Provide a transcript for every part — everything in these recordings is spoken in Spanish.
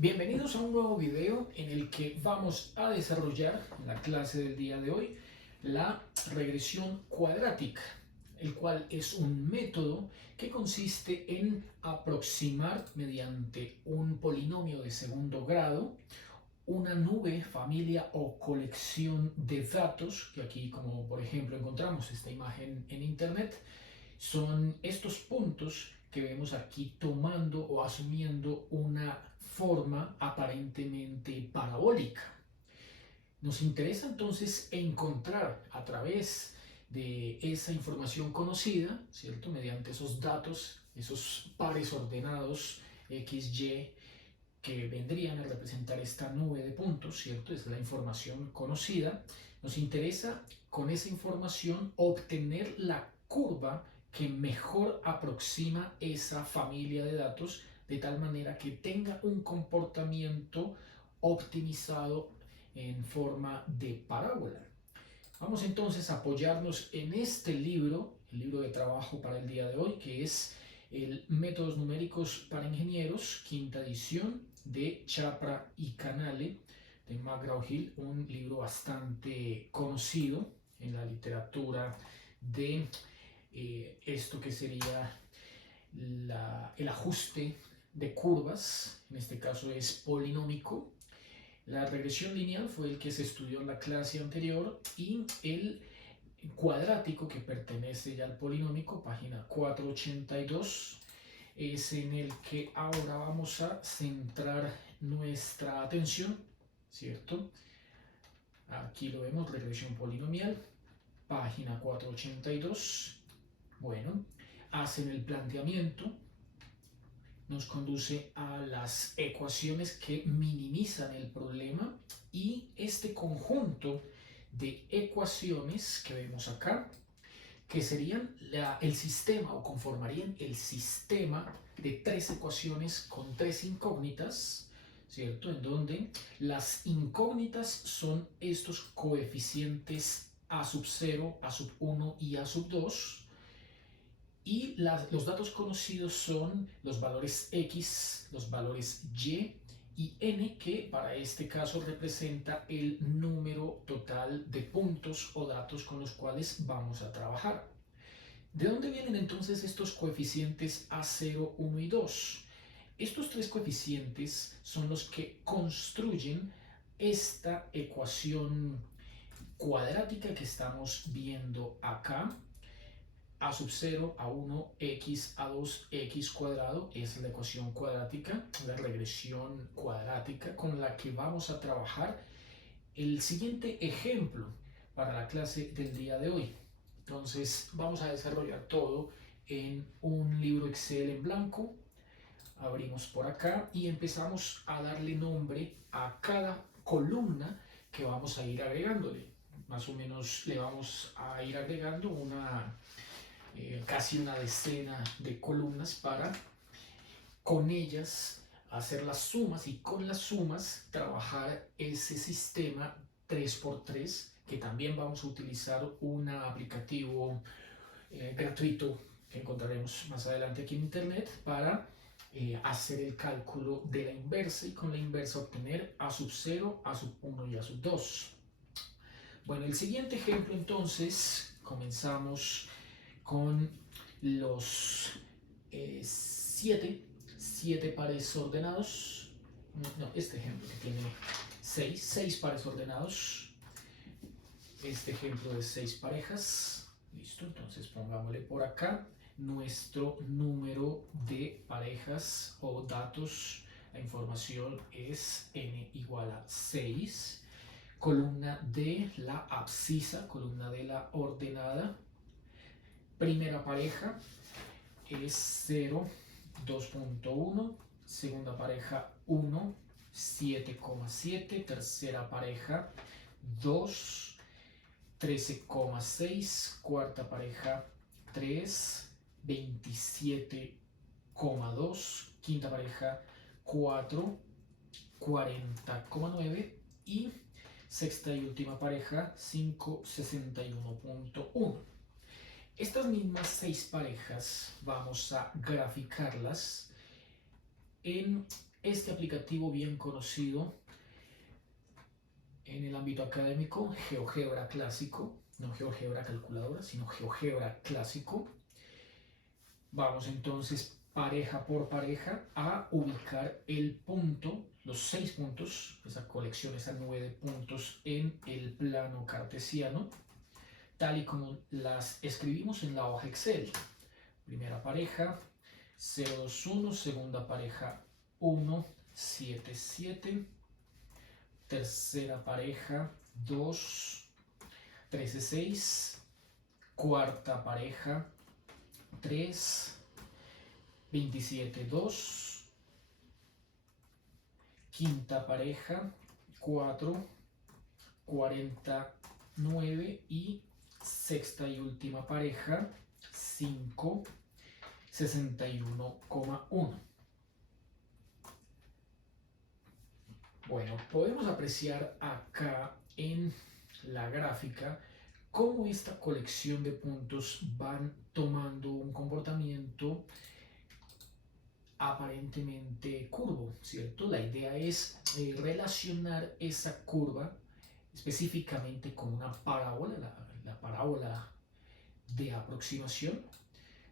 Bienvenidos a un nuevo video en el que vamos a desarrollar en la clase del día de hoy la regresión cuadrática, el cual es un método que consiste en aproximar mediante un polinomio de segundo grado una nube, familia o colección de datos, que aquí como por ejemplo encontramos esta imagen en internet, son estos puntos que vemos aquí tomando o asumiendo una forma aparentemente parabólica. Nos interesa entonces encontrar a través de esa información conocida, ¿cierto? Mediante esos datos, esos pares ordenados X, Y, que vendrían a representar esta nube de puntos, ¿cierto? Es la información conocida. Nos interesa con esa información obtener la curva que mejor aproxima esa familia de datos de tal manera que tenga un comportamiento optimizado en forma de parábola. Vamos entonces a apoyarnos en este libro, el libro de trabajo para el día de hoy, que es el Métodos Numéricos para Ingenieros, quinta edición de Chapra y Canale de McGraw-Hill, un libro bastante conocido en la literatura de esto que sería el ajuste de curvas, en este caso es polinómico. La regresión lineal fue el que se estudió en la clase anterior y el cuadrático, que pertenece ya al polinómico, página 482, es en el que ahora vamos a centrar nuestra atención, ¿cierto? Aquí lo vemos, regresión polinomial, página 482. Bueno, hacen el planteamiento, nos conduce a las ecuaciones que minimizan el problema y este conjunto de ecuaciones que vemos acá, que serían el sistema o conformarían el sistema de tres ecuaciones con tres incógnitas, ¿cierto? En donde las incógnitas son estos coeficientes a sub 0, a sub 1 y a sub 2. Y los datos conocidos son los valores X, los valores y N, que para este caso representa el número total de puntos o datos con los cuales vamos a trabajar. ¿De dónde vienen entonces estos coeficientes A0, 1 y 2? Estos tres coeficientes son los que construyen esta ecuación cuadrática que estamos viendo acá. A sub 0, A1, X, A2, X cuadrado es la ecuación cuadrática, la regresión cuadrática con la que vamos a trabajar el siguiente ejemplo para la clase del día de hoy. Entonces vamos a desarrollar todo en un libro Excel en blanco. Abrimos por acá y empezamos a darle nombre a cada columna que vamos a ir agregándole. Más o menos le vamos a ir agregando casi una decena de columnas para con ellas hacer las sumas y con las sumas trabajar ese sistema 3x3, que también vamos a utilizar un aplicativo gratuito que encontraremos más adelante aquí en internet para hacer el cálculo de la inversa y con la inversa obtener a sub 0, a sub 1 y a sub 2. Bueno, el siguiente ejemplo entonces comenzamos con los 7 pares ordenados. No, este ejemplo que tiene 6 pares ordenados. Este ejemplo de 6 parejas. Listo, entonces pongámosle por acá nuestro número de parejas o datos. La información es n igual a 6. Columna de la abscisa, columna de la ordenada. Primera pareja es 0, 2.1. Segunda pareja 1, 7,7. Tercera pareja 2, 13,6. Cuarta pareja 3, 27,2. Quinta pareja 4, 40,9. Y sexta y última pareja 5, 61,1. Estas mismas 6 parejas vamos a graficarlas en este aplicativo bien conocido en el ámbito académico, GeoGebra clásico, no GeoGebra calculadora, sino GeoGebra clásico. Vamos entonces pareja por pareja a ubicar el punto, los 6 puntos, esa colección, esa nube de puntos en el plano cartesiano, tal y como las escribimos en la hoja Excel. Primera pareja 0, 2, 1, segunda pareja 1, 7, 7, tercera pareja 2, 13, 6, cuarta pareja 3, 27, 2, quinta pareja 4, 49 y sexta y última pareja 5, 61,1. Bueno, podemos apreciar acá en la gráfica cómo esta colección de puntos van tomando un comportamiento aparentemente curvo, ¿cierto? La idea es relacionar esa curva específicamente con una parábola, la parábola de aproximación,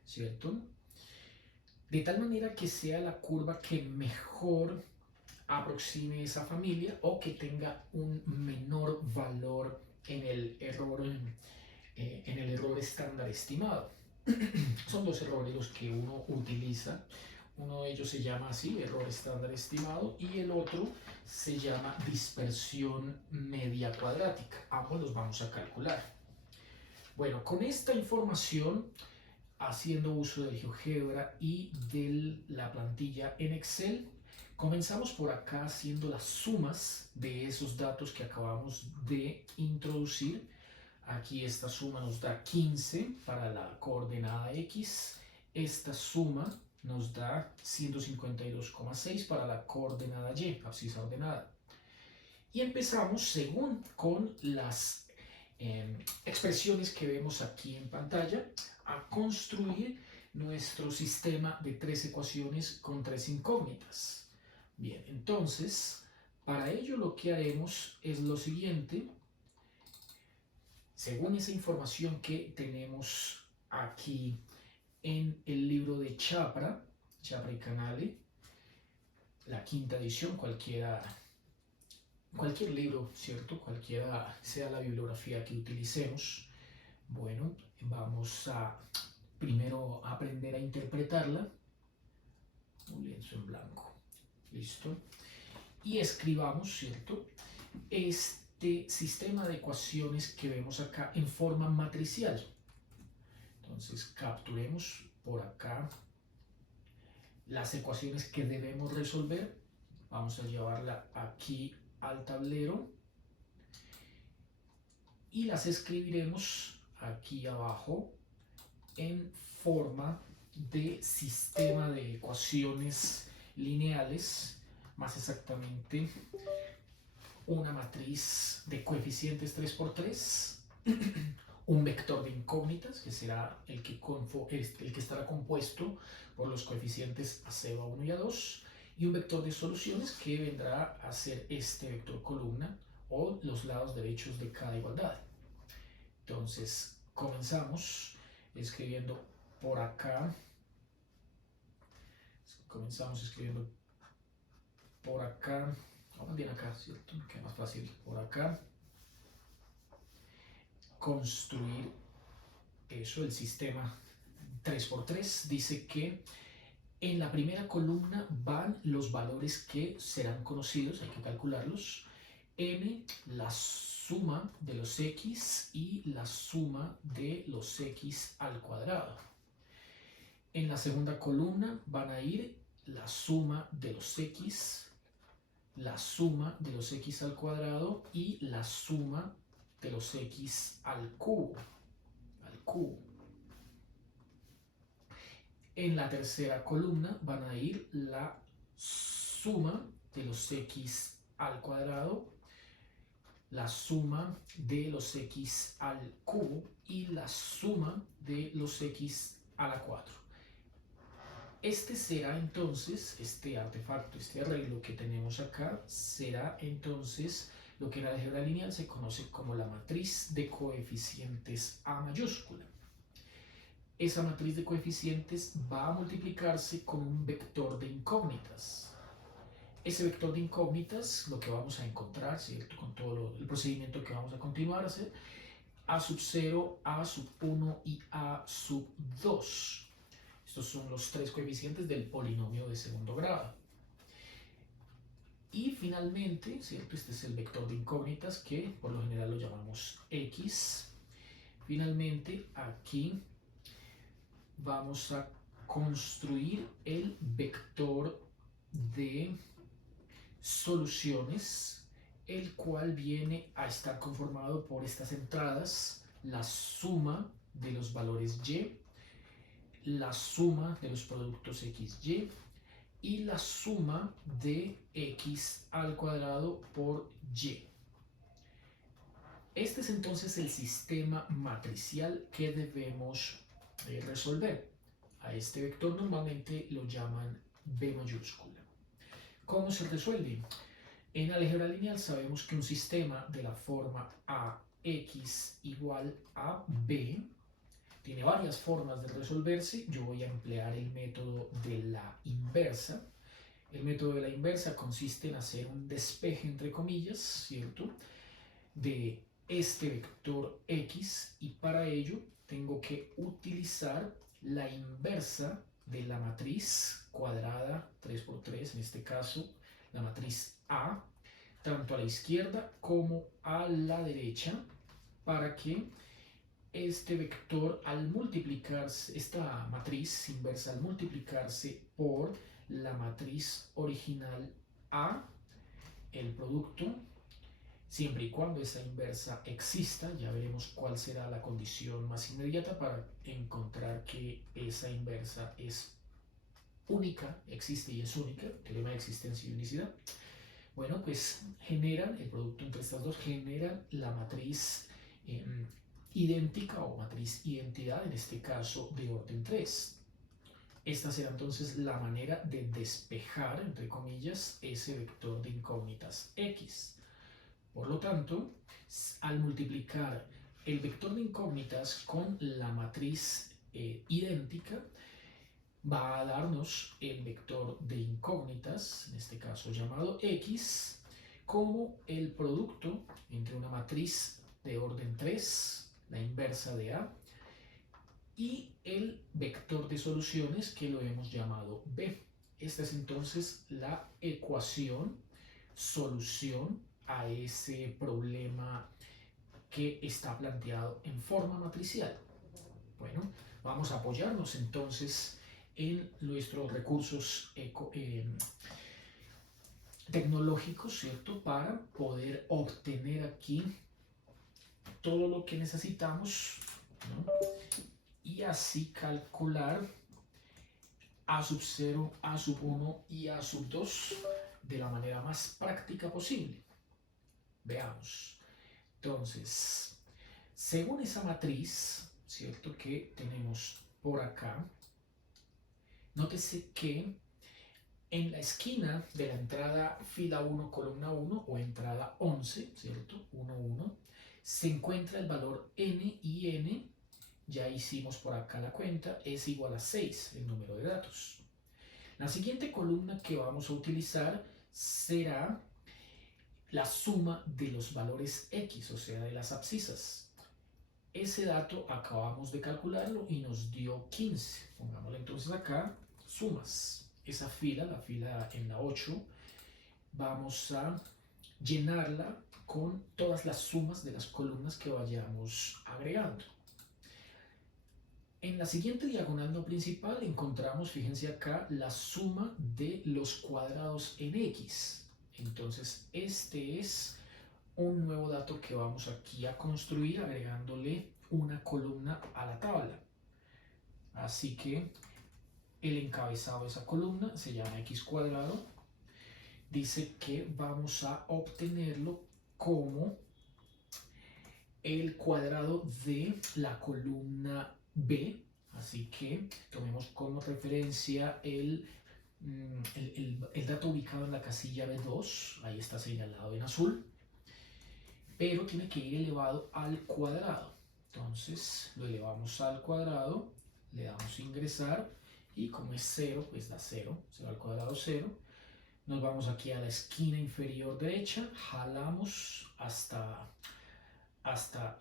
¿cierto? De tal manera que sea la curva que mejor aproxime esa familia o que tenga un menor valor en el error estándar estimado. Son dos errores los que uno utiliza. Uno de ellos se llama así, error estándar estimado, y el otro se llama dispersión media cuadrática. Ambos los vamos a calcular. Bueno, con esta información, haciendo uso del GeoGebra y de la plantilla en Excel, comenzamos por acá haciendo las sumas de esos datos que acabamos de introducir. Aquí esta suma nos da 15 para la coordenada X. Esta suma nos da 152,6 para la coordenada Y, abscisa ordenada. Y empezamos según con las expresiones que vemos aquí en pantalla a construir nuestro sistema de 3 ecuaciones con 3 incógnitas. Bien, entonces, para ello lo que haremos es lo siguiente. Según esa información que tenemos aquí en el libro de Chapra y Canale, la quinta edición, cualquier libro, ¿cierto? Cualquiera sea la bibliografía que utilicemos. Bueno, vamos a primero aprender a interpretarla. Un lienzo en blanco. Listo. Y escribamos, ¿cierto? Este sistema de ecuaciones que vemos acá en forma matricial. Entonces capturemos por acá las ecuaciones que debemos resolver. Vamos a llevarla aquí al tablero y las escribiremos aquí abajo en forma de sistema de ecuaciones lineales, más exactamente una matriz de coeficientes 3×3, un vector de incógnitas, que será el que estará compuesto por los coeficientes a0, a1 y a2, y un vector de soluciones que vendrá a ser este vector columna o los lados derechos de cada igualdad. Entonces, comenzamos escribiendo por acá. Vamos bien acá, ¿cierto? Que es más fácil por acá. Construir eso, el sistema 3×3 dice que en la primera columna van los valores que serán conocidos, hay que calcularlos. N, la suma de los x y la suma de los x al cuadrado. En la segunda columna van a ir la suma de los x, la suma de los x al cuadrado y la suma de los x al cubo. En la tercera columna van a ir la suma de los x al cuadrado, la suma de los x al cubo y la suma de los x a la 4. Este será entonces, este artefacto, este arreglo que tenemos acá, será entonces lo que en álgebra lineal se conoce como la matriz de coeficientes A mayúscula. Esa matriz de coeficientes va a multiplicarse con un vector de incógnitas. Ese vector de incógnitas, lo que vamos a encontrar, ¿cierto? Con todo el procedimiento que vamos a continuar a hacer, A sub 0, A sub 1 y A sub 2. Estos son los tres coeficientes del polinomio de segundo grado. Y finalmente, ¿cierto? Este es el vector de incógnitas que por lo general lo llamamos X. Finalmente, aquí vamos a construir el vector de soluciones, el cual viene a estar conformado por estas entradas, la suma de los valores y, la suma de los productos xy y la suma de x al cuadrado por y. Este es entonces el sistema matricial que debemos resolver. A este vector normalmente lo llaman B mayúscula. ¿Cómo se resuelve? En álgebra lineal sabemos que un sistema de la forma AX igual a B tiene varias formas de resolverse. Yo voy a emplear el método de la inversa. El método de la inversa consiste en hacer un despeje, entre comillas, ¿cierto?, de este vector X, y para ello tengo que utilizar la inversa de la matriz cuadrada 3×3, en este caso la matriz A, tanto a la izquierda como a la derecha, para que este vector, al multiplicarse, esta matriz inversa, al multiplicarse por la matriz original A, el producto, siempre y cuando esa inversa exista, ya veremos cuál será la condición más inmediata para encontrar que esa inversa es única, existe y es única, teorema de existencia y unicidad. Bueno, pues generan, el producto entre estas dos generan la matriz idéntica o matriz identidad, en este caso de orden 3. Esta será entonces la manera de despejar, entre comillas, ese vector de incógnitas X. Por lo tanto, al multiplicar el vector de incógnitas con la matriz idéntica, va a darnos el vector de incógnitas, en este caso llamado X, como el producto entre una matriz de orden 3, la inversa de A, y el vector de soluciones que lo hemos llamado B. Esta es entonces la ecuación, solución a ese problema que está planteado en forma matricial. Bueno, vamos a apoyarnos entonces en nuestros recursos tecnológicos, ¿cierto?, para poder obtener aquí todo lo que necesitamos, ¿no?, y así calcular A sub 0, A sub 1 y A sub 2 de la manera más práctica posible. Veamos. Entonces, según esa matriz, ¿cierto?, que tenemos por acá, nótese que en la esquina de la entrada fila 1, columna 1 o entrada 11, ¿cierto?, 1, 1, se encuentra el valor n y n, ya hicimos por acá la cuenta, es igual a 6, el número de datos. La siguiente columna que vamos a utilizar será la suma de los valores x, o sea, de las abscisas. Ese dato acabamos de calcularlo y nos dio 15. Pongámosle entonces acá sumas. Esa fila, la fila en la 8, vamos a llenarla con todas las sumas de las columnas que vayamos agregando. En la siguiente diagonal no principal encontramos, fíjense acá, la suma de los cuadrados en x. Entonces, este es un nuevo dato que vamos aquí a construir agregándole una columna a la tabla. Así que el encabezado de esa columna se llama x cuadrado. Dice que vamos a obtenerlo como el cuadrado de la columna B, Así que tomemos como referencia el dato ubicado en la casilla B2, ahí está señalado en azul, pero tiene que ir elevado al cuadrado. Entonces lo elevamos al cuadrado, le damos ingresar y como es 0, pues da 0, 0 al cuadrado 0. Nos vamos aquí a la esquina inferior derecha, jalamos hasta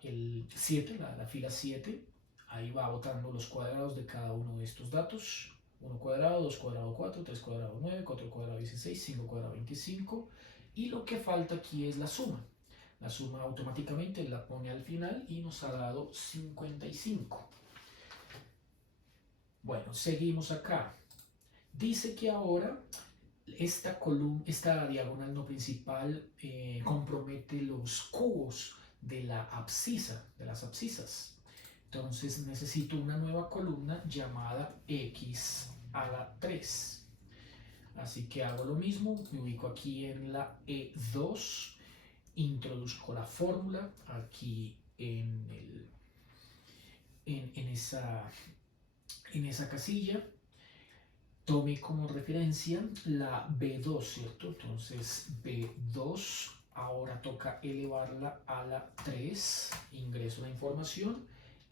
el 7, la fila 7. Ahí va botando los cuadrados de cada uno de estos datos. 1 cuadrado, 2 cuadrado 4, 3 cuadrado 9, 4 cuadrado 16, 5 cuadrado 25. Y lo que falta aquí es la suma. La suma automáticamente la pone al final y nos ha dado 55. Bueno, seguimos acá. Dice que ahora esta diagonal no principal compromete los cubos de las abscisas. Entonces necesito una nueva columna llamada x a la 3. Así que hago lo mismo, me ubico aquí en la E2, introduzco la fórmula aquí en esa casilla. Tomé como referencia la B2, ¿cierto? Entonces B2, ahora toca elevarla a la 3, ingreso la información,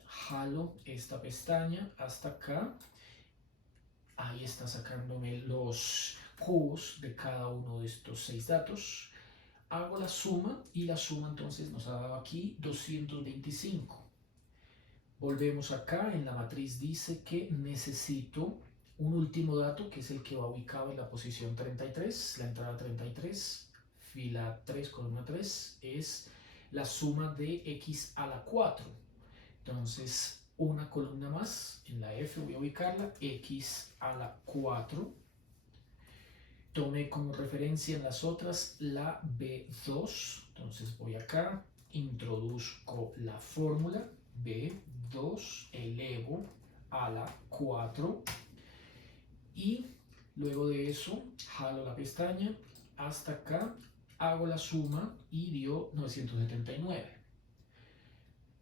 jalo esta pestaña hasta acá, ahí está sacándome los cubos de cada uno de estos 6 datos, hago la suma y la suma entonces nos ha dado aquí 225. Volvemos acá, en la matriz dice que necesito un último dato que es el que va ubicado en la posición 33, la entrada 33, fila 3, columna 3, es la suma de x a la 4. Entonces, una columna más, en la F voy a ubicarla, x a la 4. Tomé como referencia en las otras la B2, entonces voy acá, introduzco la fórmula, B2, elevo a la 4. Y luego de eso, jalo la pestaña hasta acá, hago la suma y dio 979.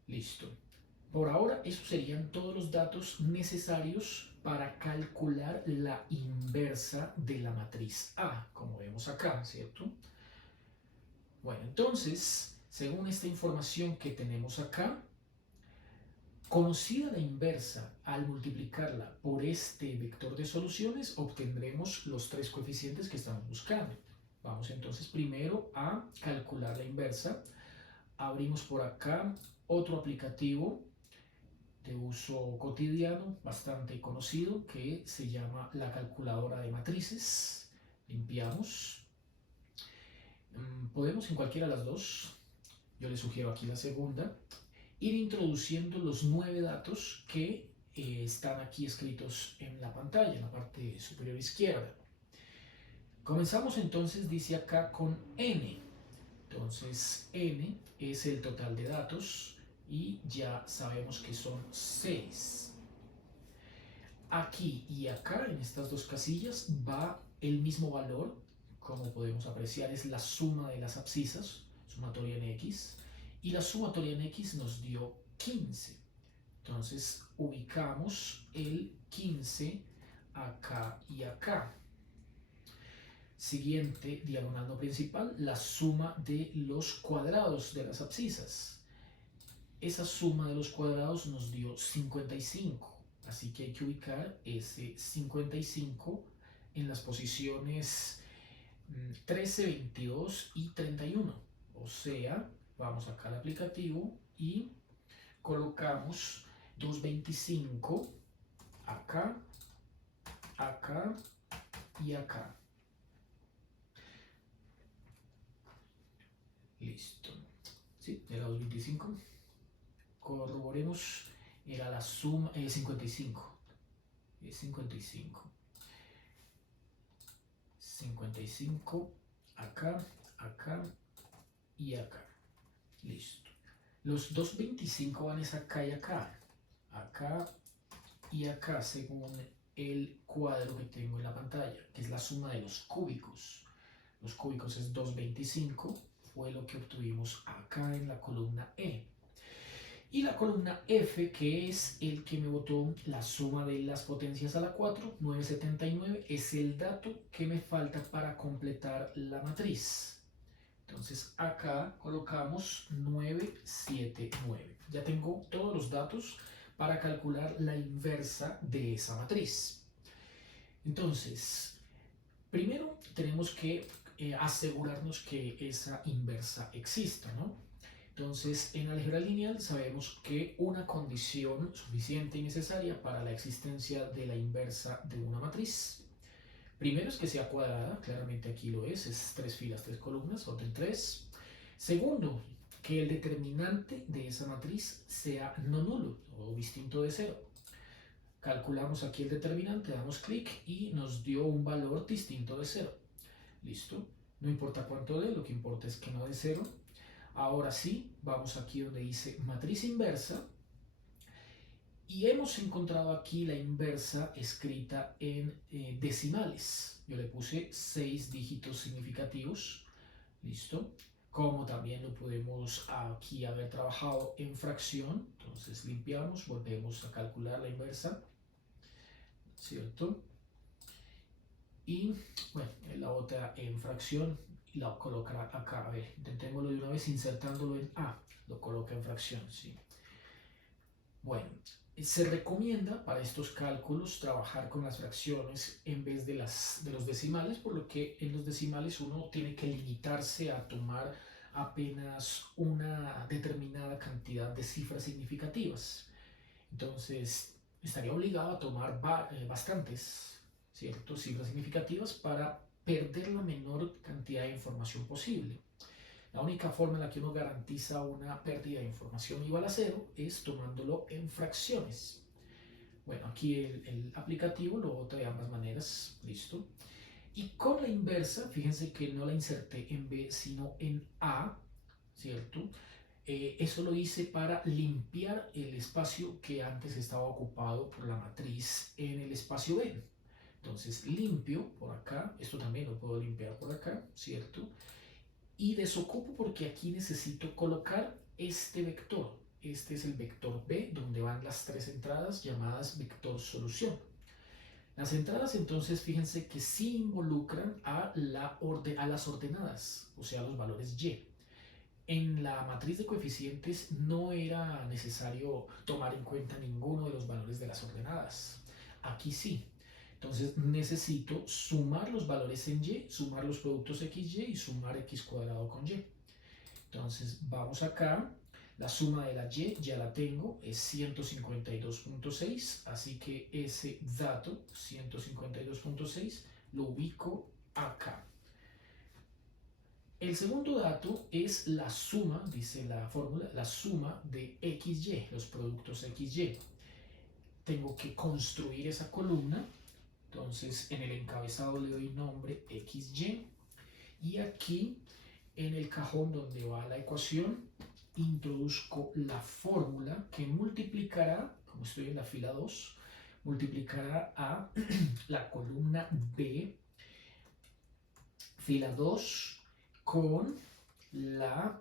Listo. Por ahora, esos serían todos los datos necesarios para calcular la inversa de la matriz A, como vemos acá, ¿cierto? Bueno, entonces, según esta información que tenemos acá, conocida la inversa, al multiplicarla por este vector de soluciones, obtendremos los 3 coeficientes que estamos buscando. Vamos entonces primero a calcular la inversa. Abrimos por acá otro aplicativo de uso cotidiano, bastante conocido, que se llama la calculadora de matrices. Limpiamos. Podemos en cualquiera de las dos. Yo les sugiero aquí la segunda. Ir introduciendo los 9 datos que están aquí escritos en la pantalla, en la parte superior izquierda. Comenzamos entonces, dice acá, con n. Entonces, n es el total de datos y ya sabemos que son 6. Aquí y acá, en estas dos casillas, va el mismo valor. Como podemos apreciar, es la suma de las abscisas, sumatoria en x. Y la sumatoria en x nos dio 15. Entonces ubicamos el 15 acá y acá. Siguiente, diagonal no principal, la suma de los cuadrados de las abscisas. Esa suma de los cuadrados nos dio 55. Así que hay que ubicar ese 55 en las posiciones 13, 22 y 31. O sea, vamos acá al aplicativo y colocamos 225 acá, acá y acá. Listo. Sí, era 225. Corroboremos, era la suma, 55. 55. 55 acá, acá y acá. Listo. Los 225 van es acá y acá. Acá y acá, según el cuadro que tengo en la pantalla, que es la suma de los cúbicos. Los cúbicos es 225, fue lo que obtuvimos acá en la columna E. Y la columna F, que es el que me botó la suma de las potencias a la 4, 979, es el dato que me falta para completar la matriz. Entonces acá colocamos 979. Ya tengo todos los datos para calcular la inversa de esa matriz. Entonces, primero tenemos que asegurarnos que esa inversa exista, ¿no? Entonces, en álgebra lineal sabemos que una condición suficiente y necesaria para la existencia de la inversa de una matriz, primero es que sea cuadrada, claramente aquí lo es 3 filas, 3 columnas, orden 3. Segundo, que el determinante de esa matriz sea no nulo o distinto de 0. Calculamos aquí el determinante, damos clic y nos dio un valor distinto de 0. Listo, no importa cuánto dé, lo que importa es que no dé 0. Ahora sí, vamos aquí donde dice matriz inversa y hemos encontrado aquí la inversa escrita en decimales. Yo le puse 6 dígitos significativos, listo. Como también lo podemos aquí haber trabajado en fracción, entonces limpiamos, volvemos a calcular la inversa, ¿cierto? Y bueno, la otra en fracción la colocará acá. A ver, intentémoslo de una vez insertándolo en A. Lo coloca en fracción, ¿sí? Bueno, se recomienda para estos cálculos trabajar con las fracciones en vez de los decimales, por lo que en los decimales uno tiene que limitarse a tomar apenas una determinada cantidad de cifras significativas. Entonces, estaría obligado a tomar bastantes, ¿cierto?, cifras significativas para perder la menor cantidad de información posible. La única forma en la que uno garantiza una pérdida de información igual a 0 es tomándolo en fracciones. Bueno, aquí el aplicativo lo bota de ambas maneras, listo. Y con la inversa, fíjense que no la inserté en B, sino en A, ¿cierto? Eso lo hice para limpiar el espacio que antes estaba ocupado por la matriz en el espacio B. Entonces limpio por acá, esto también lo puedo limpiar por acá, ¿cierto? Y desocupo porque aquí necesito colocar este vector. Este es el vector B, donde van las 3 entradas llamadas vector solución. Las entradas entonces fíjense que sí involucran a las ordenadas, o sea, los valores Y. En la matriz de coeficientes no era necesario tomar en cuenta ninguno de los valores de las ordenadas. Aquí sí. Entonces necesito sumar los valores en Y, sumar los productos XY y sumar X cuadrado con Y. Entonces vamos acá. La suma de la Y ya la tengo, es 152.6, así que ese dato, 152.6, lo ubico acá. El segundo dato es la suma, dice la fórmula, la suma de XY, los productos XY. Tengo que construir esa columna, entonces en el encabezado le doy nombre XY y aquí en el cajón donde va la ecuación introduzco la fórmula que multiplicará, como estoy en la fila 2, multiplicará a la columna B, fila 2, con la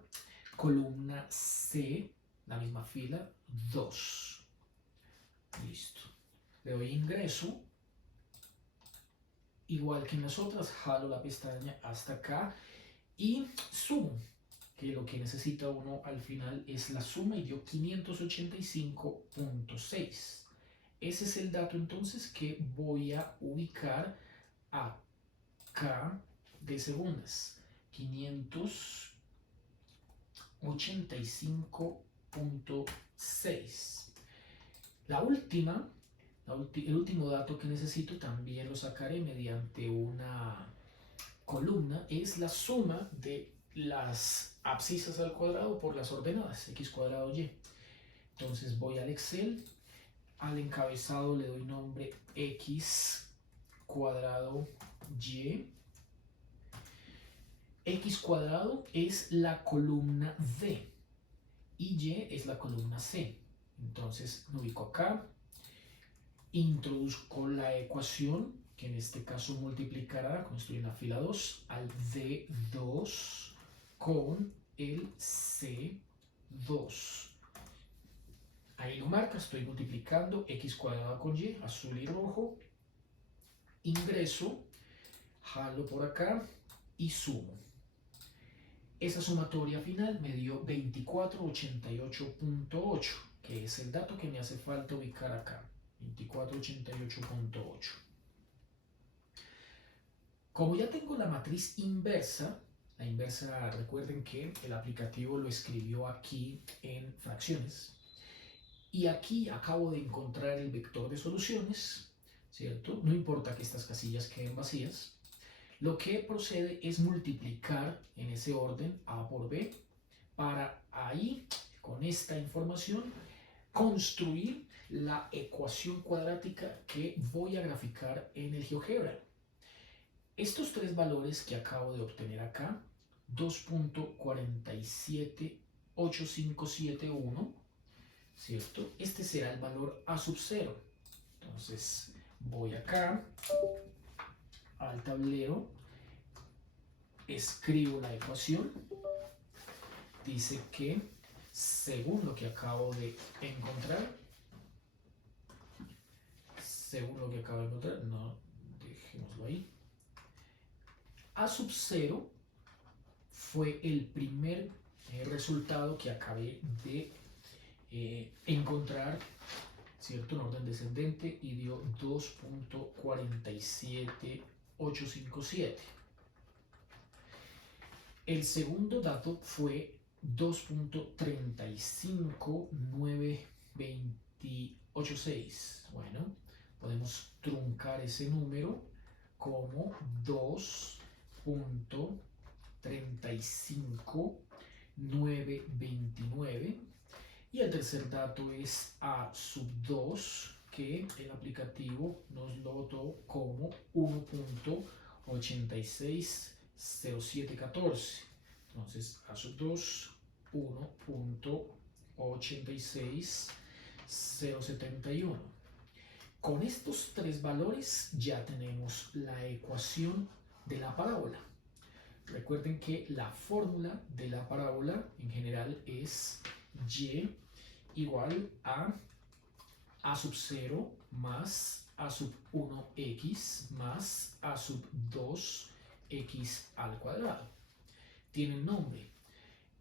columna C, la misma fila, 2. Listo. Le doy ingreso. Igual que en las otras, jalo la pestaña hasta acá y sumo, que lo que necesita uno al final es la suma y dio 585.6. Ese es el dato entonces que voy a ubicar acá de segundas. 585.6. El último dato que necesito también lo sacaré mediante una columna, es la suma de las abscisas al cuadrado por las ordenadas, x cuadrado y. Entonces voy al Excel, al encabezado le doy nombre x cuadrado y. X cuadrado es la columna D y Y es la columna C. Entonces me ubico acá, introduzco la ecuación, que en este caso multiplicará, como estoy en la fila 2, al D2 con el C2. Ahí lo marca, estoy multiplicando x cuadrado con y, azul y rojo. Ingreso, jalo por acá y sumo. Esa sumatoria final me dio 2488.8, que es el dato que me hace falta ubicar acá. 2488.8. Como ya tengo la matriz inversa, la inversa, recuerden que el aplicativo lo escribió aquí en fracciones. Y aquí acabo de encontrar el vector de soluciones, ¿cierto? No importa que estas casillas queden vacías. Lo que procede es multiplicar en ese orden A por B para ahí, con esta información, construir la ecuación cuadrática que voy a graficar en el GeoGebra. Estos tres valores que acabo de obtener acá, 2.478571, ¿cierto? Este será el valor A sub 0. Entonces voy acá al tablero, escribo la ecuación, dice que según lo que acabo de encontrar, no, dejémoslo ahí, A sub 0 fue el primer resultado que acabé de encontrar, ¿cierto? En orden descendente, y dio 2.47857. El segundo dato fue 2.35986. Bueno, podemos truncar ese número como 2.35929. Y el tercer dato es A sub 2, que el aplicativo nos lo botó como 1.860714. Entonces, A sub 2, 1.86071. Con estos tres valores ya tenemos la ecuación de la parábola. Recuerden que la fórmula de la parábola en general es y igual a sub 0 más a sub 1x más a sub 2x al cuadrado. Tiene nombre.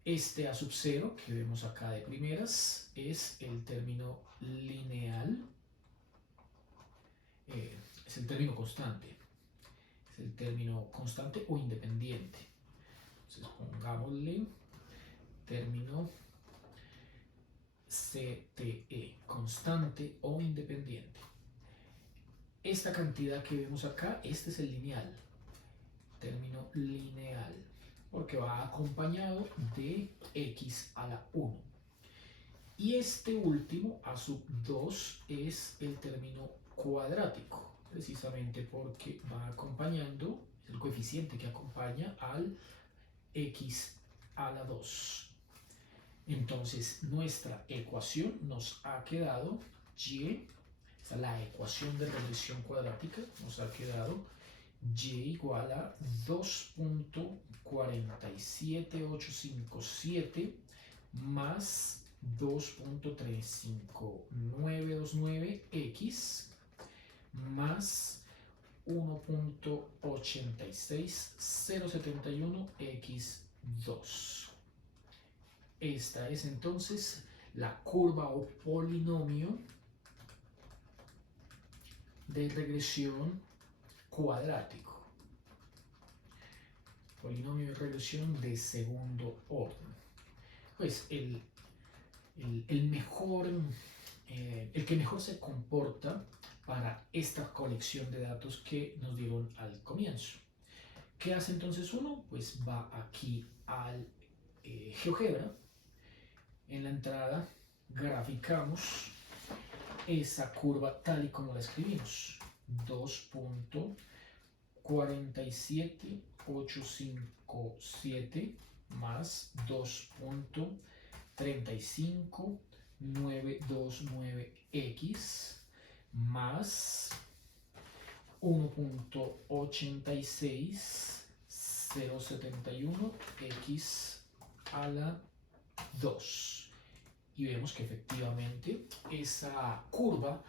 Este a sub 0 que vemos acá de primeras es el término lineal, es el término constante. Es el término constante o independiente. Entonces pongámosle término CTE, constante o independiente. Esta cantidad que vemos acá, este es el lineal, término lineal, porque va acompañado de x a la 1. Y este último, a sub 2, es el término cuadrático, precisamente porque va acompañando, es el coeficiente que acompaña al x a la 2. Entonces nuestra ecuación nos ha quedado y, esta es la ecuación de regresión cuadrática, nos ha quedado y igual a 2.47857 más 2.35929x más 1.86071x2. Esta es entonces la curva o polinomio de regresión cuadrático. Polinomio de regresión de segundo orden. Pues el que mejor se comporta para esta colección de datos que nos dieron al comienzo. ¿Qué hace entonces uno? Pues va aquí al GeoGebra. En la entrada graficamos esa curva tal y como la escribimos. 2.47857 más 2.35929x más 1.86071x a la 2 y vemos que efectivamente esa curva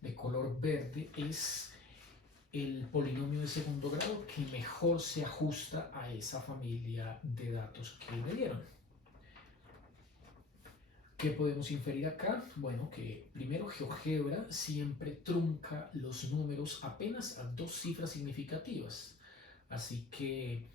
de color verde es el polinomio de segundo grado que mejor se ajusta a esa familia de datos que me dieron. ¿Qué podemos inferir acá? Bueno, que primero GeoGebra siempre trunca los números apenas a dos cifras significativas. Así que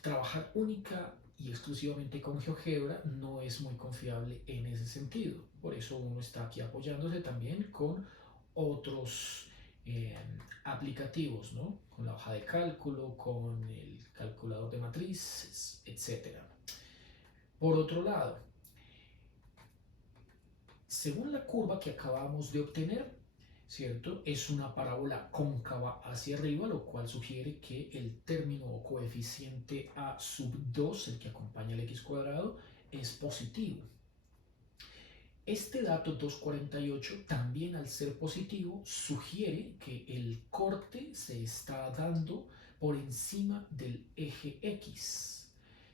trabajar única y exclusivamente con GeoGebra no es muy confiable en ese sentido. Por eso uno está aquí apoyándose también con otros aplicativos, ¿no? Con la hoja de cálculo, con el calculador de matrices, etc. Por otro lado, según la curva que acabamos de obtener, ¿cierto? Es una parábola cóncava hacia arriba, lo cual sugiere que el término o coeficiente a sub 2, el que acompaña al x cuadrado, es positivo. Este dato 248 también al ser positivo sugiere que el corte se está dando por encima del eje X.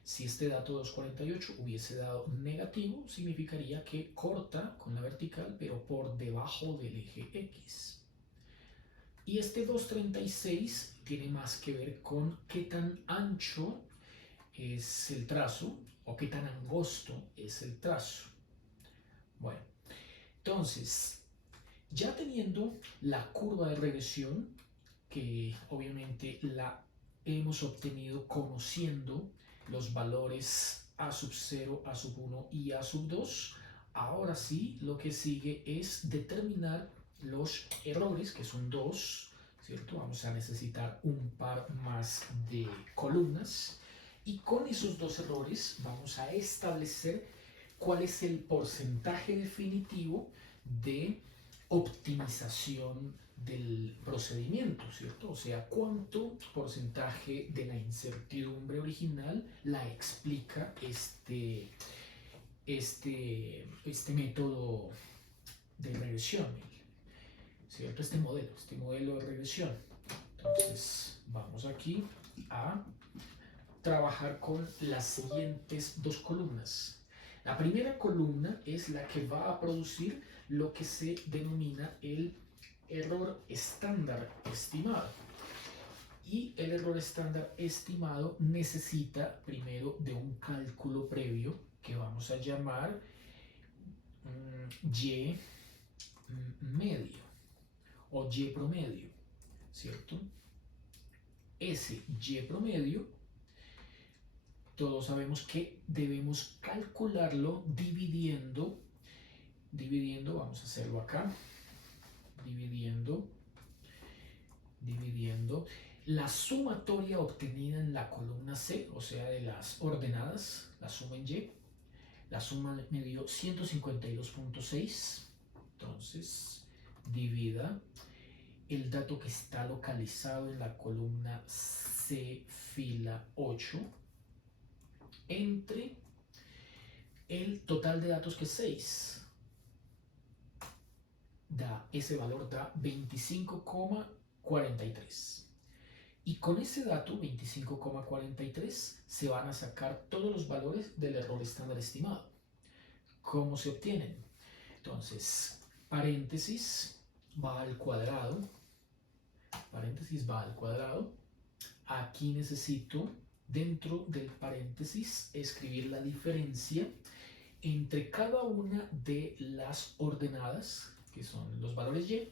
Si este dato 248 hubiese dado negativo, significaría que corta con la vertical, pero por debajo del eje X. Y este 236 tiene más que ver con qué tan ancho es el trazo o qué tan angosto es el trazo. Bueno, entonces, ya teniendo la curva de regresión, que obviamente la hemos obtenido conociendo los valores a sub 0, a sub 1 y a sub 2, ahora sí lo que sigue es determinar los errores, que son dos, ¿cierto? Vamos a necesitar un par más de columnas y con esos dos errores vamos a establecer cuál es el porcentaje definitivo de optimización del procedimiento, ¿cierto? O sea, cuánto porcentaje de la incertidumbre original la explica este método de regresión, ¿cierto? Este modelo de regresión. Entonces, vamos aquí a trabajar con las siguientes dos columnas. La primera columna es la que va a producir lo que se denomina el error estándar estimado. Y el error estándar estimado necesita primero de un cálculo previo que vamos a llamar Y medio o Y promedio, ¿cierto? Ese Y promedio, todos sabemos que debemos calcularlo dividiendo, vamos a hacerlo acá, dividiendo la sumatoria obtenida en la columna C, o sea, de las ordenadas, la suma en Y. La suma me dio 152.6, entonces divida el dato que está localizado en la columna C, fila 8, entre el total de datos que es 6. Ese valor da 25,43. Y con ese dato, 25,43, se van a sacar todos los valores del error estándar estimado. ¿Cómo se obtienen? Entonces, paréntesis va al cuadrado. Paréntesis va al cuadrado. Aquí necesito, dentro del paréntesis, escribir la diferencia entre cada una de las ordenadas, que son los valores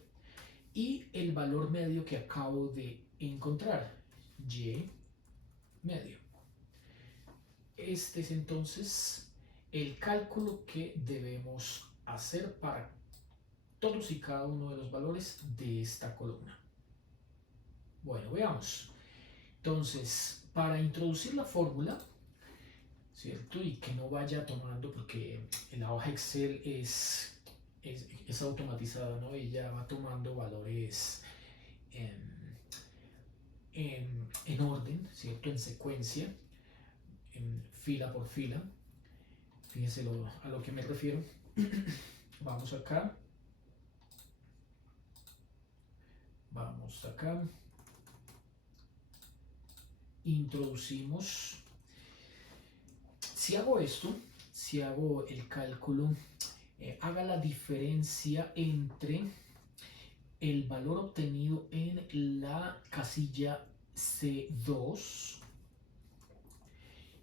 y el valor medio que acabo de encontrar, Y medio. Este es entonces el cálculo que debemos hacer para todos y cada uno de los valores de esta columna. Bueno, veamos. Entonces, para introducir la fórmula, ¿cierto? Y que no vaya tomando, porque en la hoja Excel es automatizada, ¿no? Y ya va tomando valores en orden, ¿cierto? En secuencia, en fila por fila. Fíjense a lo que me refiero. Vamos acá. Vamos acá. Introducimos. Si hago esto, si hago el cálculo, haga la diferencia entre el valor obtenido en la casilla C2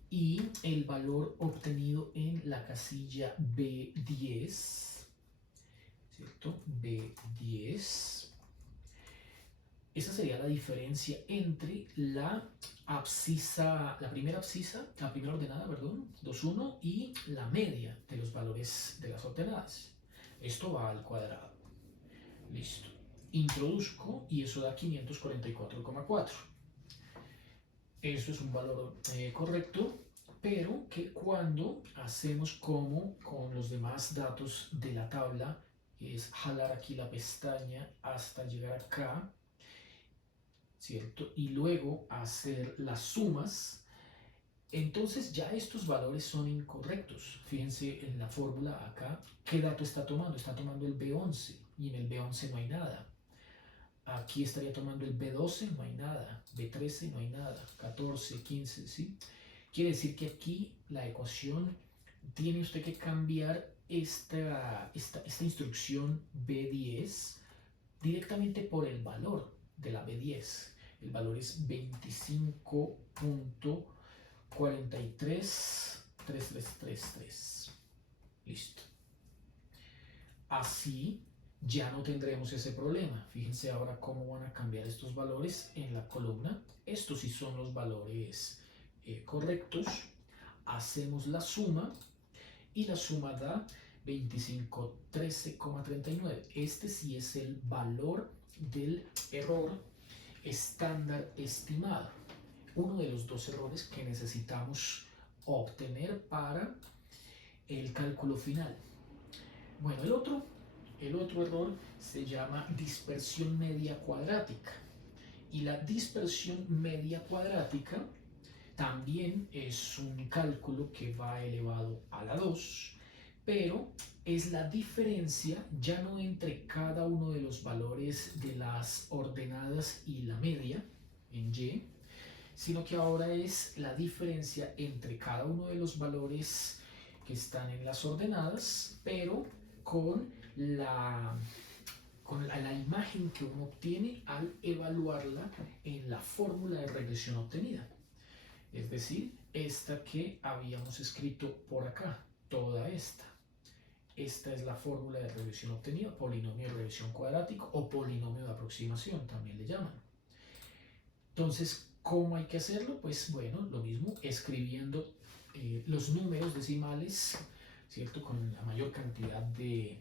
y el valor obtenido en la casilla B10, ¿cierto? B10. Esa sería la diferencia entre la abscisa, la primera ordenada, perdón, 2,1 y la media de los valores de las ordenadas. Esto va al cuadrado. Listo. Introduzco y eso da 544,4. Eso es un valor correcto, pero que cuando hacemos como con los demás datos de la tabla, es jalar aquí la pestaña hasta llegar acá, ¿cierto? Y luego hacer las sumas, entonces ya estos valores son incorrectos. Fíjense en la fórmula acá, ¿qué dato está tomando? Está tomando el B11 y en el B11 no hay nada. Aquí estaría tomando el B12, no hay nada. B13, no hay nada. 14, 15, ¿sí? Quiere decir que aquí la ecuación tiene usted que cambiar esta instrucción B10 directamente por el valor de la B10. El valor es 25.433333. Listo. Así ya no tendremos ese problema. Fíjense ahora cómo van a cambiar estos valores en la columna. Estos sí son los valores correctos. Hacemos la suma y la suma da 2513,39. Este sí es el valor del error estándar estimado. Uno de los dos errores que necesitamos obtener para el cálculo final. Bueno, el otro error se llama dispersión media cuadrática. Y la dispersión media cuadrática también es un cálculo que va elevado a la 2, pero es la diferencia ya no entre cada uno de los valores de las ordenadas y la media en Y, sino que ahora es la diferencia entre cada uno de los valores que están en las ordenadas, pero con la imagen que uno obtiene al evaluarla en la fórmula de regresión obtenida. Es decir, esta que habíamos escrito por acá, toda esta. Esta es la fórmula de regresión obtenida, polinomio de regresión cuadrático o polinomio de aproximación, también le llaman. Entonces, ¿cómo hay que hacerlo? Pues bueno, lo mismo, escribiendo los números decimales, ¿cierto? Con la mayor cantidad de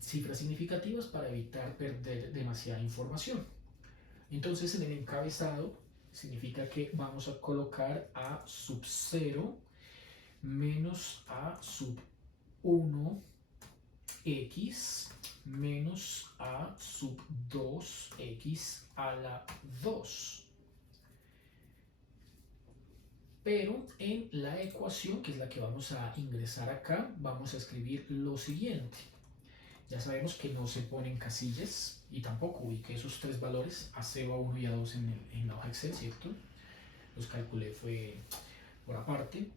cifras significativas para evitar perder demasiada información. Entonces, en el encabezado significa que vamos a colocar a sub 0 menos a sub 1x menos a sub 2x a la 2. Pero en la ecuación, que es la que vamos a ingresar acá, vamos a escribir lo siguiente. Ya sabemos que no se ponen casillas y tampoco ubiqué esos tres valores, A0, A1 y A2 en la hoja Excel, ¿cierto? Los calculé fue por aparte.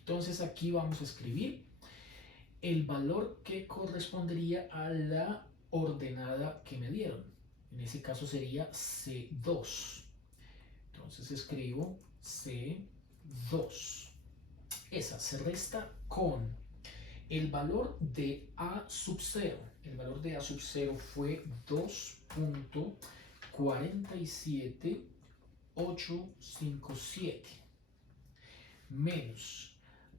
Entonces aquí vamos a escribir el valor que correspondería a la ordenada que me dieron. En ese caso sería C2. Entonces escribo C2. Esa se resta con el valor de A sub 0. El valor de A sub 0 fue 2.47857 menos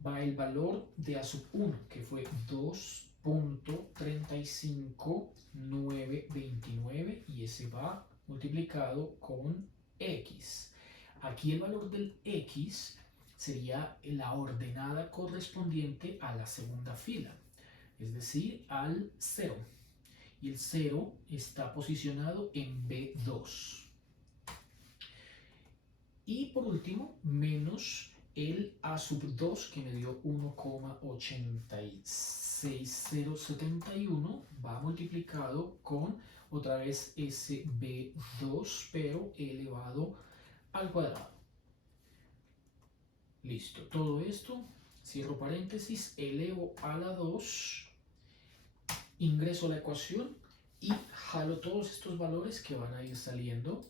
va el valor de A sub 1, que fue 2.35929 y ese va multiplicado con X. Aquí el valor del X sería la ordenada correspondiente a la segunda fila, es decir, al 0. Y el 0 está posicionado en B2. Y por último, menos el A sub 2 que me dio 1,86071 va multiplicado con otra vez ese B2 pero elevado al cuadrado. Listo, todo esto, cierro paréntesis, elevo a la 2, ingreso a la ecuación y jalo todos estos valores que van a ir saliendo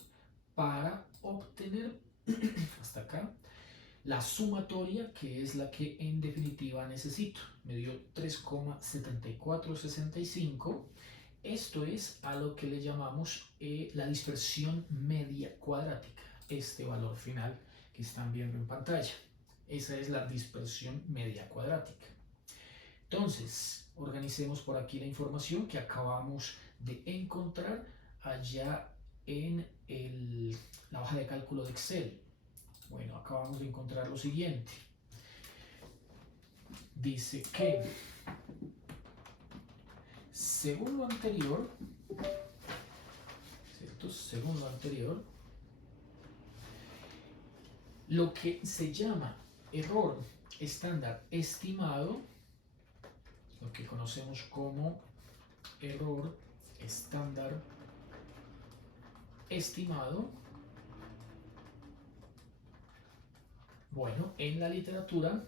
para obtener hasta acá la sumatoria, que es la que en definitiva necesito. Me dio 3,7465. Esto es a lo que le llamamos la dispersión media cuadrática. Este valor final que están viendo en pantalla. Esa es la dispersión media cuadrática. Entonces, organicemos por aquí la información que acabamos de encontrar allá en la hoja de cálculo de Excel. Bueno, acabamos de encontrar lo siguiente. Dice que, según lo anterior, ¿cierto? Según lo anterior, lo que se llama error estándar estimado, lo que conocemos como error estándar estimado, bueno, en la literatura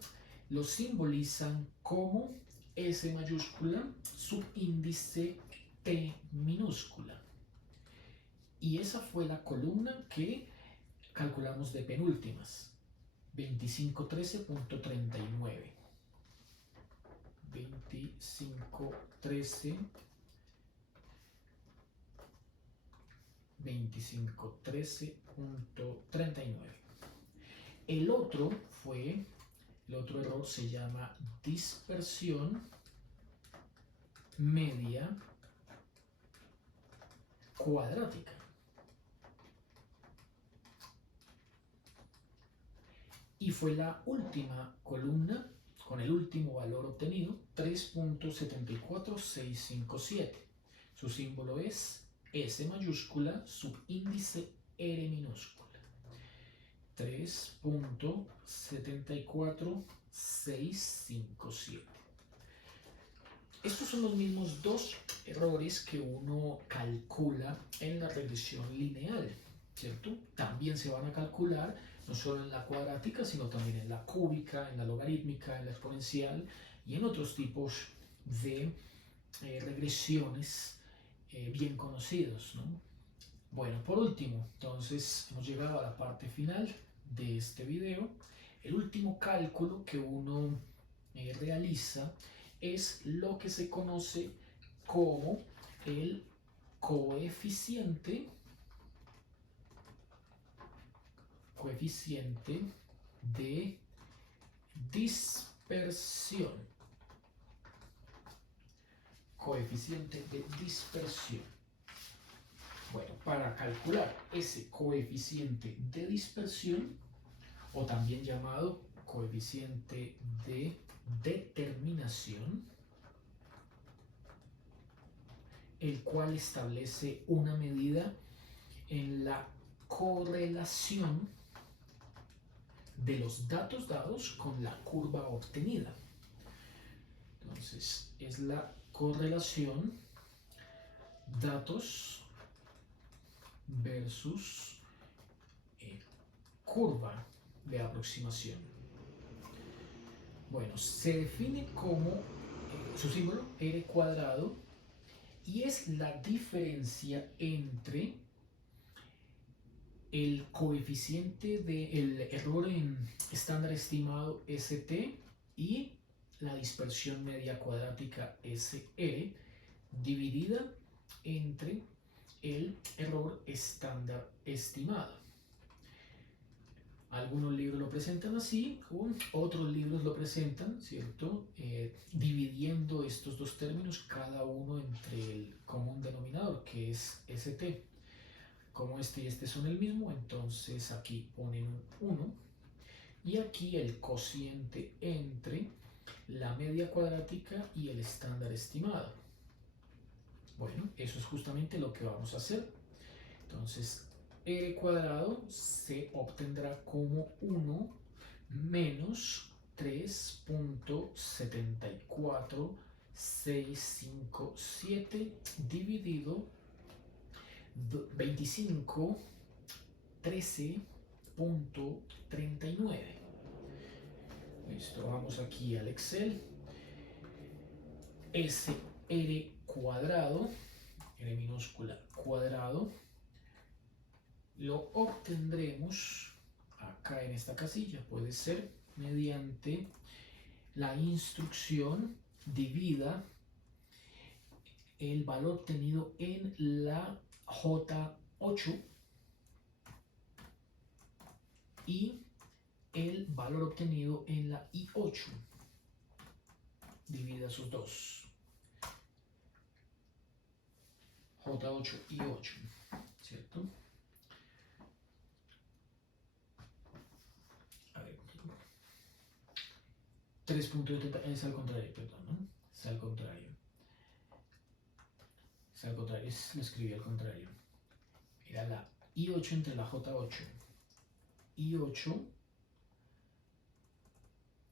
lo simbolizan como S mayúscula, subíndice P minúscula. Y esa fue la columna que calculamos de penúltimas, 2513.39. 2513.39. El otro error se llama dispersión media cuadrática. Y fue la última columna con el último valor obtenido, 3.74657. Su símbolo es S mayúscula, subíndice R minúscula. 3.74657. Estos son los mismos dos errores que uno calcula en la regresión lineal, ¿cierto? También se van a calcular no solo en la cuadrática, sino también en la cúbica, en la logarítmica, en la exponencial y en otros tipos de regresiones bien conocidos, ¿no? Bueno, por último, entonces hemos llegado a la parte final de este video. El último cálculo que uno realiza es lo que se conoce como el coeficiente de dispersión. Coeficiente de dispersión. Bueno, para calcular ese coeficiente de dispersión, o también llamado coeficiente de determinación, el cual establece una medida en la correlación de los datos dados con la curva obtenida. Entonces, es la correlación datos versus curva de aproximación. Bueno, se define como su símbolo R cuadrado y es la diferencia entre el coeficiente del error en estándar estimado ST y la dispersión media cuadrática SR dividida entre el error estándar estimado. Algunos libros lo presentan así, otros libros lo presentan, ¿cierto? Dividiendo estos dos términos, cada uno entre el común denominador, que es ST. Como este y este son el mismo, entonces aquí ponen un 1. Y aquí el cociente entre la media cuadrática y el estándar estimado. Bueno, eso es justamente lo que vamos a hacer. Entonces, R cuadrado se obtendrá como 1 menos 3.74657 dividido 2513.39. Listo, vamos aquí al Excel. SR cuadrado, R minúscula cuadrado, lo obtendremos acá en esta casilla. Puede ser mediante la instrucción divida el valor obtenido en la J8 y el valor obtenido en la I8. Divida esos dos. J8 y 8, ¿cierto? A ver, 3.70 es al contrario, perdón, ¿no? Es al contrario. Es al contrario, lo escribí al contrario. Era la I8 entre la J8. I8,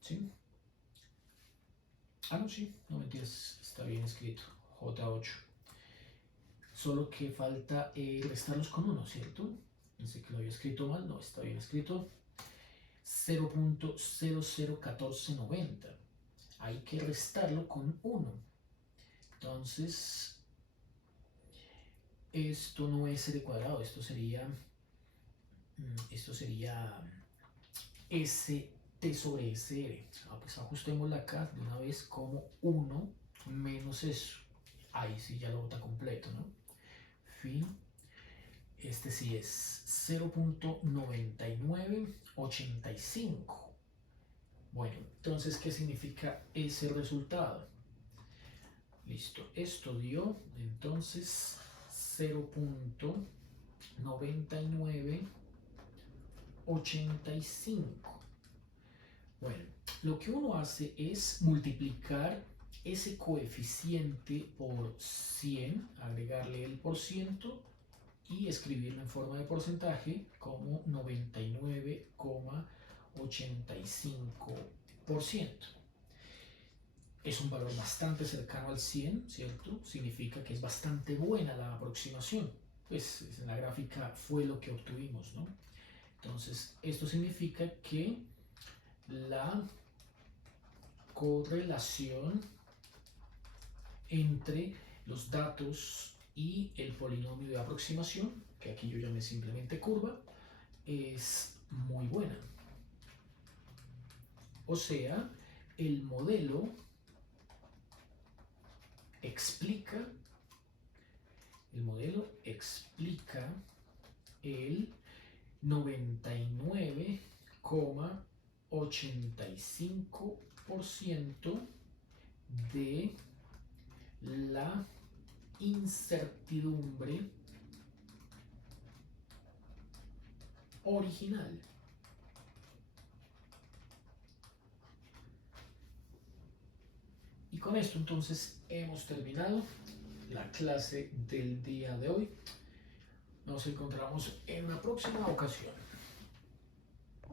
¿sí? Ah, no, sí, no mentiras, está bien escrito. J8. Solo que falta restarlos con 1, ¿cierto? Pensé que lo había escrito mal, no, está bien escrito. 0.001490. Hay que restarlo con 1. Entonces, esto no es r cuadrado, esto sería st sobre sr. Pues ajustémosla acá de una vez como 1 menos eso. Ahí sí ya lo bota completo, ¿no? Fin. Este sí es 0.9985. Bueno, entonces, ¿qué significa ese resultado? Listo, esto dio entonces 0.9985. Bueno, lo que uno hace es multiplicar ese coeficiente por 100, agregarle el por ciento y escribirlo en forma de porcentaje como 99,85%. Es un valor bastante cercano al 100, ¿cierto? Significa que es bastante buena la aproximación. Pues en la gráfica fue lo que obtuvimos, ¿no? Entonces, esto significa que la correlación entre los datos y el polinomio de aproximación, que aquí yo llamé simplemente curva, es muy buena. O sea, el modelo explica el 99,85% de la incertidumbre original. Y con esto entonces hemos terminado la clase del día de hoy. Nos encontramos en una próxima ocasión.